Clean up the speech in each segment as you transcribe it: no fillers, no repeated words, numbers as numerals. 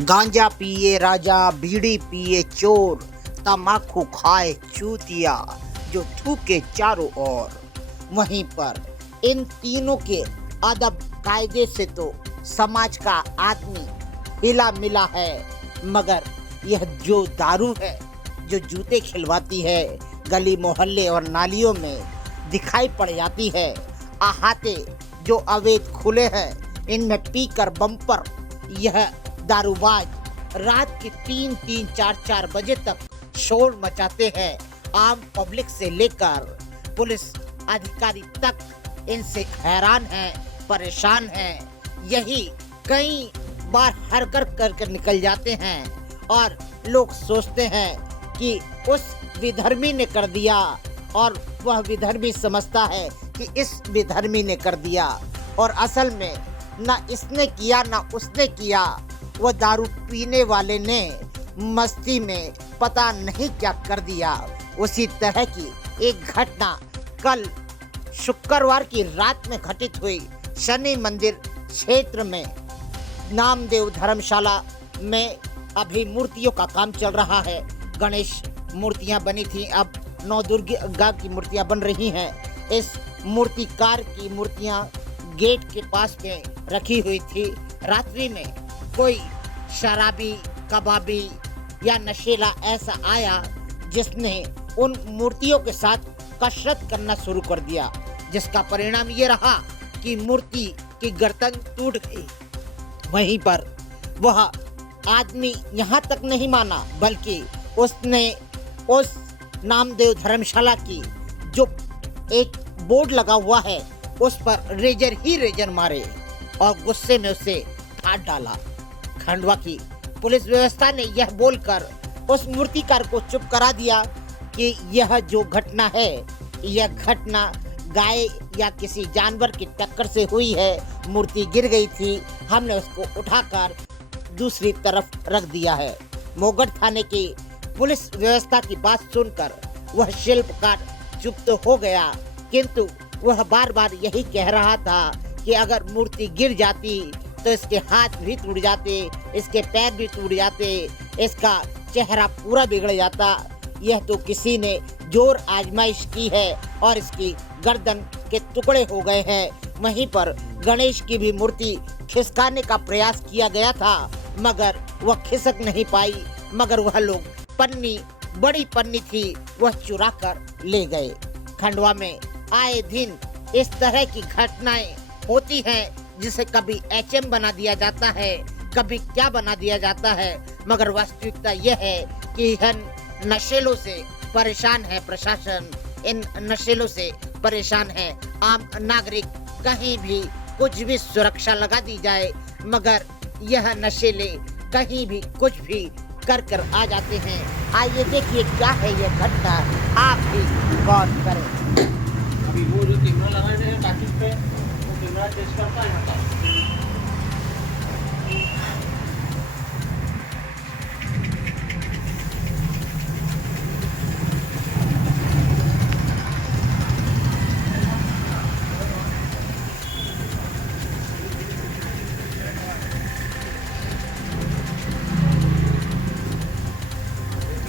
गांजा पिए राजा, बीड़ी पिए चोर, तम्बाकू खाए चूतिया, जो थूके चारों ओर। वहीं पर इन तीनों के अदब कायदे से तो समाज का आदमी हिला मिला है, मगर यह जो दारू है, जो जूते खिलवाती है, गली मोहल्ले और नालियों में दिखाई पड़ जाती है, अहाते जो अवैध खुले हैं, इनमें पीकर बम्पर यह दारूबाज रात के 3-3, 4-4 बजे तक शोर मचाते हैं। आम पब्लिक से लेकर पुलिस अधिकारी तक इनसे हैरान हैं, परेशान हैं। यही कई बार हरकत कर निकल जाते हैं और लोग सोचते हैं कि उस विधर्मी ने कर दिया, और वह विधर्मी समझता है कि इस विधर्मी ने कर दिया, और असल में ना इसने किया ना उसने किया। वह दारू पीने वाले ने मस्ती में पता नहीं क्या कर दिया। उसी तरह की एक घटना कल शुक्रवार की रात में घटित हुई। शनि मंदिर क्षेत्र में नामदेव धर्मशाला में अभी मूर्तियों का काम चल रहा है। गणेश मूर्तियां बनी थी, अब नवदुर्गा की मूर्तियां बन रही हैं। इस मूर्तिकार की मूर्तियां गेट के पास में रखी हुई थी। रात्रि में कोई शराबी, कबाबी या नशेला ऐसा आया जिसने उन मूर्तियों के साथ कसरत करना शुरू कर दिया, जिसका परिणाम ये रहा कि मूर्ति की गर्दन टूट गई। वहीं पर वह आदमी यहाँ तक नहीं माना, बल्कि उसने उस नामदेव धर्मशाला की जो एक बोर्ड लगा हुआ है उस पर रेजर ही रेजर मारे और गुस्से में उसे काट डाला। खंडवा की पुलिस व्यवस्था ने यह बोलकर उस मूर्तिकार को चुप करा दिया कि यह जो घटना है, यह घटना गाय या किसी जानवर की टक्कर से हुई है। मूर्ति गिर गई थी, हमने उसको उठाकर दूसरी तरफ रख दिया है। मोगढ़ थाने की पुलिस व्यवस्था की बात सुनकर वह शिल्पकार चुप तो हो गया, किंतु वह बार बार यही कह रहा था कि अगर मूर्ति गिर जाती तो इसके हाथ भी टूट जाते, इसके पैर भी टूट जाते, इसका चेहरा पूरा बिगड़ जाता। यह तो किसी ने जोर आजमाइश की है और इसकी गर्दन के टुकड़े हो गए हैं। वहीं पर गणेश की भी मूर्ति खिसकाने का प्रयास किया गया था, मगर वह खिसक नहीं पाई। मगर वह लोग पन्नी, बड़ी पन्नी थी, वह चुरा कर ले गए। खंडवा में आए दिन इस तरह की घटनाएं होती हैं, जिसे कभी एचएम बना दिया जाता है, कभी क्या बना दिया जाता है, मगर वास्तविकता यह है कि इन नशेलों से परेशान है प्रशासन, इन नशेलों से परेशान है आम नागरिक। कहीं भी कुछ भी सुरक्षा लगा दी जाए, मगर यह नशेले कहीं भी कुछ भी कर आ जाते हैं। आइए देखिए क्या है यह घटना, आप भी गौर करें। अभी वो जो कैमरा लगा है टाकिस पे, वो कैमरा टेस्ट करता है यहाँ का।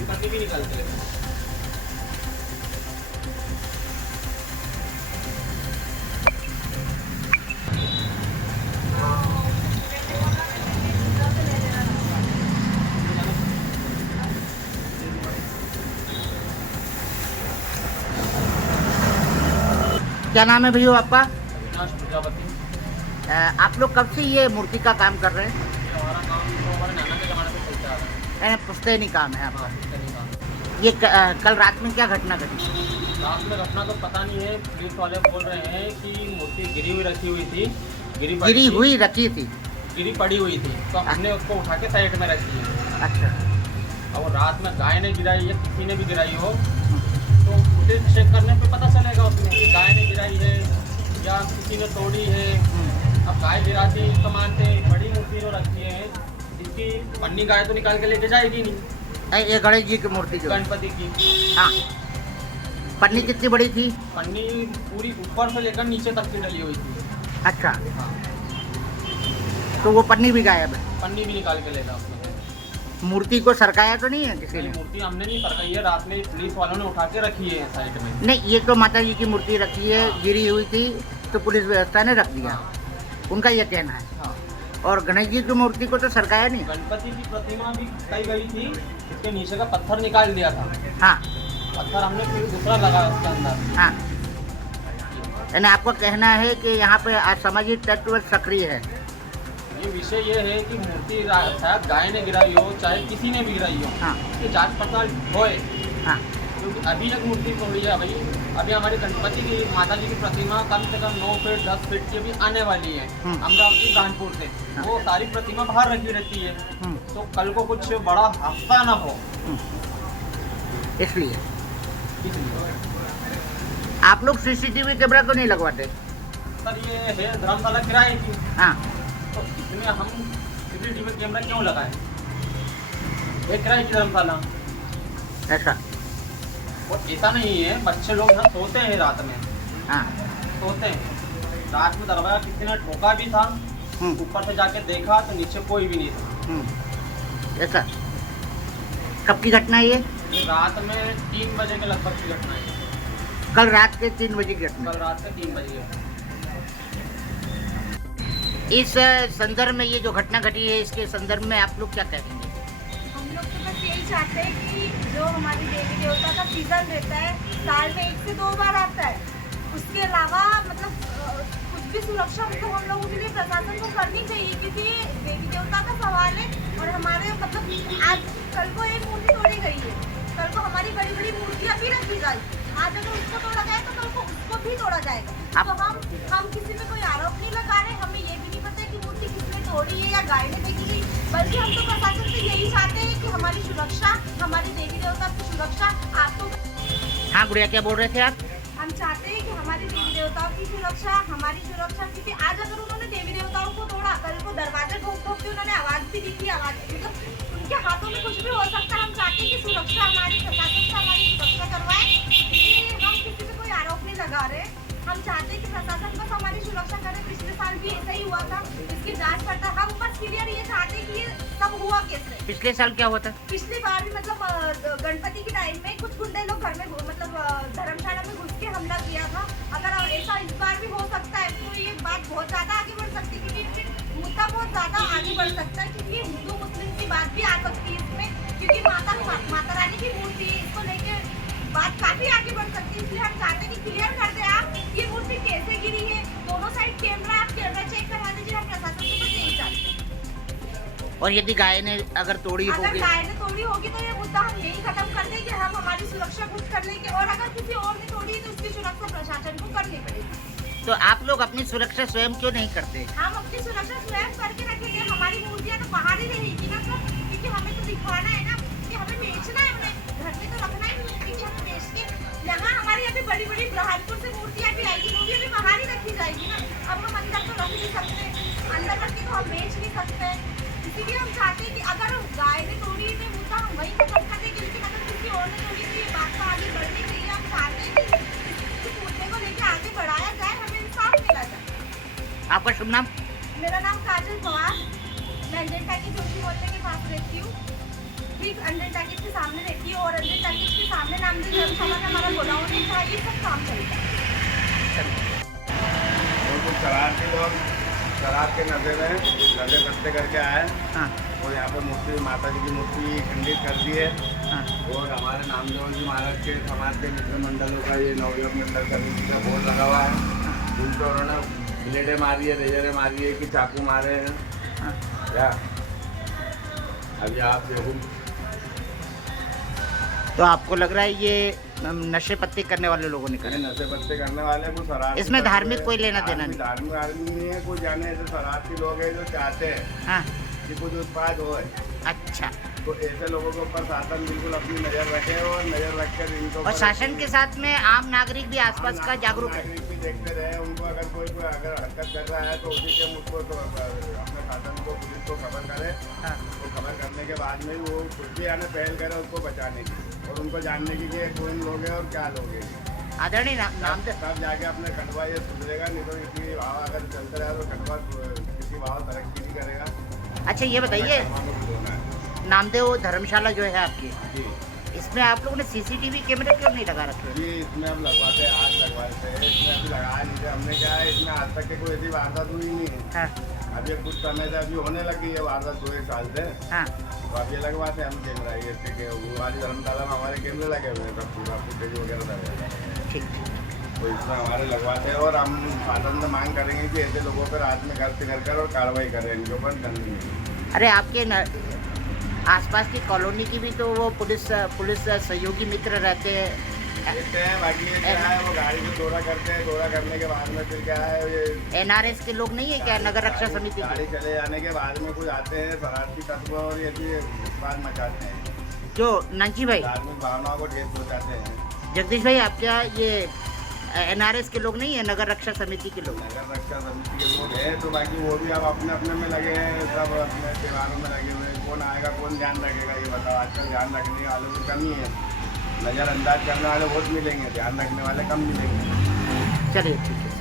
पन्नी भी निकालते हैं। क्या नाम है भैया आपका? अविनाश प्रजापति। आप लोग कब से ये मूर्ति का काम कर रहे हैं? ये हमारा काम तो हमारे नाना के ज़माने से चलता आ रहा है। पुश्तैनी काम है आपका। हाँ, पुश्तैनी काम। ये कल रात में क्या घटना घटी? रात में घटना तो पता नहीं है, पुलिस वाले बोल रहे हैं कि मूर्ति गिरी हुई रखी हुई थी, गिरी हुई रखी थी, गिरी पड़ी हुई थी, तो हमने उसको उठा के साइड में रखी है। अच्छा। और वो रात में गाय ने गिराई है, किसी ने भी गिराई हो तो फुटेज चेक करने पे पता चलेगा उसमें कि गाय ने गिराई है या किसी ने तोड़ी है। अब गाय गिराती तो मानते, बड़ी मूर्ति जो रखी है इसकी पन्नी गाय तो निकाल के लेके जाएगी नहीं। ये गणेश जी की मूर्ति जो गणपति की। हाँ। पन्नी कितनी बड़ी थी? पन्नी पूरी ऊपर से लेकर नीचे तक की डली हुई थी। अच्छा। हाँ। तो वो पन्नी भी गायब है। पन्नी भी निकाल के लेगा उसमें से। मूर्ति को सरकाया तो नहीं है किसी नहीं, ने? मूर्ति हमने नहीं सरकाई है, रात में पुलिस वालों ने उठा के रखी है साइड में। नहीं, ये तो माता जी की मूर्ति रखी है, हाँ। गिरी हुई थी तो पुलिस व्यवस्था ने रख दिया, हाँ, उनका ये कहना है। हाँ। और गणेश जी की मूर्ति को तो सरकाया नहीं। गणपति की प्रतिमा भी कही गई थी, इसके नीचे का पत्थर निकाल दिया था। हाँ पत्थर हमने फिर दूसरा लगाया उसके अंदर। हाँ, यानी आपका कहना है कि यहाँ पे असामाजिक तत्व सक्रिय है। ये विषय ये है कि मूर्ति शायद गाय ने गिराई हो, चाहे किसी ने भी गिराई हो, हाँ इसकी जांच पड़ताल होए। हाँ क्योंकि अभी एक मूर्ति तोड़ी है भाई, अभी हमारी गणपति की माता जी की प्रतिमा कम से कम 9 फीट 10 फीट की अभी आने वाली है अमरावती कानपुर से। हाँ। वो सारी प्रतिमा बाहर रखी रहती है, हम्म, तो कल को कुछ बड़ा हादसा ना हो, इसलिए इसलिए। आप लोग सीसीटीवी कैमरा क्यों नहीं लगवाते? सर ये है धर्मशाला किराए की, हाँ तो इसमें हम सीसीटीवी कैमरा क्यों लगाएं? ये किराए की धर्मशाला। ऐसा। और ऐसा नहीं है, बच्चे लोग यहाँ सोते हैं रात में, हाँ सोते हैं। रात में दरवाजा किसी ने ठोका भी था, ऊपर से जाके देखा तो नीचे कोई भी नहीं था। ऐसा। कब की घटना है ये? ये रात में 3 बजे के लगभग की घटना है। कल रात के 3 बजे की घटना। कल रात के 3 बजे। इस संदर्भ में ये जो घटना घटी है, इसके संदर्भ में आप लोग क्या कहेंगे? हम लोग तो बस यही चाहते हैं कि जो हमारी देवी देवता का सीजन रहता है, साल में 1 से 2 बार आता है, उसके अलावा मतलब कुछ भी सुरक्षा मतलब हम लोगों के लिए प्रशासन को करनी चाहिए, क्योंकि ये देवी देवता का सवाल है। और हमारे मतलब आज कल को एक मूर्ति तोड़ी गई है, कल को हमारी बड़ी बड़ी मूर्तियाँ भी रखी जाए। आज अगर उसको तोड़ा जाए तो कल को उसको भी तोड़ा जाएगा। तो हम किसी में कोई आरोप नहीं लगा रहे, हमें ये भी नहीं पता कि मूर्ति किसने तोड़ी है या गाय ने फेंकी गई, बल्कि हम तो प्रशासन से यही चाहते हैं कि हमारी सुरक्षा, हमारी देवी देवता की सुरक्षा आप तो। हाँ गुड़िया, क्या बोल रहे थे आप? हम चाहते हैं कि हमारी देवी देवताओं की सुरक्षा, हमारी सुरक्षा, क्योंकि आज अगर उन्होंने देवी देवताओं को तोड़ा, कल को दरवाजे ठोक ठोक के उन्होंने आवाज भी दी थी, आवाज मतलब उनके हाथों में कुछ भी हो सकता है। हम चाहते हैं कि सुरक्षा हमारी प्रशासन से हमारी सुरक्षा करवाए, क्योंकि हम किसी पे कोई आरोप नहीं लगा रहे। हम चाहते हैं कि प्रशासन बस हमारी सुरक्षा करे। पिछले साल भी ऐसा ही हुआ था, इसकी जांच पड़ताल हम बस क्लियर ये चाहते हैं कि ये सब हुआ कैसे। पिछले साल क्या हुआ था? पिछली बार भी मतलब गणपति के टाइम में कुछ गुंडे लोग घर में मतलब धर्मशाला में घुस के हमला किया था। अगर ऐसा इस बार भी हो सकता है तो ये बात बहुत ज्यादा आगे बढ़ सकती है, क्योंकि मुद्दा बहुत ज्यादा आगे बढ़ सकता है, क्योंकि हिंदू मुस्लिम की बात भी आ सकती है इसमें, क्योंकि माता रानी की मूर्ति है, इसको लेके बात काफी आगे बढ़ सकती है। इसलिए हम चाहते हैं कि क्लियर कर दे आप ये मूर्ति कैसे गिरी है, दोनों साइड कैमरा, आप कैमरा चेक करवा दीजिए। हम प्रशासन से बस यही चाहते हैं। और यदि गाय ने अगर तोड़ी अगर होगी, गाय ने तोड़ी होगी तो ये मुद्दा हम यही खत्म कर दें कि हम हमारी सुरक्षा खुद कर लेंगे, और अगर किसी और ने तोड़ी तो उसकी सुरक्षा प्रशासन को करनी पड़ेगी। तो आप लोग अपनी सुरक्षा स्वयं क्यों नहीं करते? हम अपनी सुरक्षा स्वयं करके रखेंगे। हमारी मूर्तियाँ तो बाहर ही रहेगी ना सर, क्योंकि हमें तो दिखाना है ना कि हमें बेचना है, उन्हें घर में तो रखना है नहीं, क्योंकि हमें बेच के यहाँ हमारी अभी बड़ी बड़ी बुरहानपुर से मूर्तियाँ भी आएगी, वो भी अभी बाहर ही रखी जाएगी ना। अब हम अंदर तो रख नहीं सकते, अंदर रख के तो हम बेच नहीं सकते। इसीलिए हम चाहते हैं कि अगर गाय ने तोड़ी तो मुद्दा हम वहीं खत्म कर देंगे, लेकिन अगर किसी और ने तोड़ी तो ये बात तो आगे बढ़नी चाहिए। हम चाहते हैं कि इस मुद्दे को लेकर आगे बढ़ाया जाए, हमें इंसाफ मिला जाए। आपका शुभ नाम? मेरा नाम काजल पवार, मैं अंजन टैकेज जोशी मोहल्ले के पास रहती हूँ, ठीक अंजन टैकेज के सामने रहती हूँ। और अंजन टैकेज के सामने नामदेव धर्मशाला में हमारा गोडाउन है, जहाँ ये सब काम चलता है। कुछ शरारती लोग शराब के नशे में नशे करते करके आए हाँ और यहाँ पे मूर्ति, माता जी की मूर्ति खंडित कर दी है। हाँ और हमारे नामदेव जी महाराज के समाज के मित्र मंडलों का ये नवयुवक मंडल समिति का बोर्ड लगा हुआ है, उनको उन्होंने ब्लेडें मारी है, रेजरें मारी है कि चाकू मारे हैं। हाँ। क्या अभी आप देखो, तो आपको लग रहा है ये नशे पत्ती करने वाले लोगों ने ये करे? नशे पत्ते करने वाले को शराब, इसमें धार्मिक कोई लेना देना नहीं? धार्मिक आदमी नहीं है, कोई जाने ऐसे शरारती लोग हैं जो चाहते हैं हाँ कि कुछ उत्पाद हो। अच्छा, तो ऐसे लोगों के ऊपर शासन बिल्कुल अपनी नजर रखे और नजर रखकर इनको और शासन के साथ में आम नागरिक भी आसपास का जागरूक है। नागरिक भी देखते रहे, उनको अगर कोई अगर हरकत कर रहा है तो उसी के मुझको तो अपने शासन को, पुलिस को खबर करे। हाँ तो खबर करने के बाद में वो खुद भी आने पहल करे उसको बचाने की और उनको जानने की कि कौन लोग हैं और क्या लोग हैं। आदरणीय नामदेव, तब जाके अपने खंडवा ये सुधरेगा, नहीं तो इसी भाव अगर चलते रहे तो खंडवा किसी कि बहुत तरक्की भी करेगा। अच्छा ये बताइए, मुसलमानों को होना है। नामदेव धर्मशाला जो है आपकी, जी इसमें आप लोगों ने सीसीटीवी कैमरे क्यों नहीं लगा रखे? जी, इसमें हम लगवाते हैं, आज लगवाते हैं, इसमें अभी लगाया नहीं थे हमने। क्या है, इसमें आज तक के कोई ऐसी वारदात हुई नहीं है। हाँ अब ये कुछ समय से अभी होने लगी है वारदात, 2-1 साल से। हाँ तो अब ये लगवाते हैं हम कैमरा, ये इसके के वो वाली धर्मशाला में हमारे कैमरे लगे हुए हैं, सब पूरा फुटेज वगैरह लगे हुए हैं। ठीक। तो इसमें हमारे लगवाते हैं और हम शासन से मांग करेंगे कि ऐसे लोगों पर रात में घर से घर कर और कार्रवाई करें, इनके ऊपर दंड नहीं। अरे आपके आसपास की कॉलोनी की भी तो वो पुलिस सहयोगी मित्र रहते हैं। देखते हैं, बाकी ये क्या है, वो गाड़ी से दौरा करते हैं, दौरा करने के बाद में फिर क्या है, ये एनआरएस के लोग नहीं है क्या, नगर रक्षा समिति गाड़ी के? चले जाने के बाद में कुछ आते हैं शरारती तत्व और ये भी उत्पाद मचाते हैं, जो नंजी भाई, धार्मिक भावनाओं को ठेस पहुँचाते हैं। जगदीश भाई, आपके यहाँ ये एनआरएस के लोग नहीं है, नगर रक्षा समिति के लोग? नगर रक्षा समिति के लोग हैं, तो बाकी वो भी अब अपने अपने में लगे हैं, सब अपने त्योहारों में लगे हुए हैं। कौन आएगा, कौन ध्यान रखेगा, ये बताओ। आजकल ध्यान रखने वालों की कमी है, नज़रअंदाज करने वाले बहुत मिलेंगे, ध्यान रखने वाले कम मिलेंगे। चलिए ठीक है।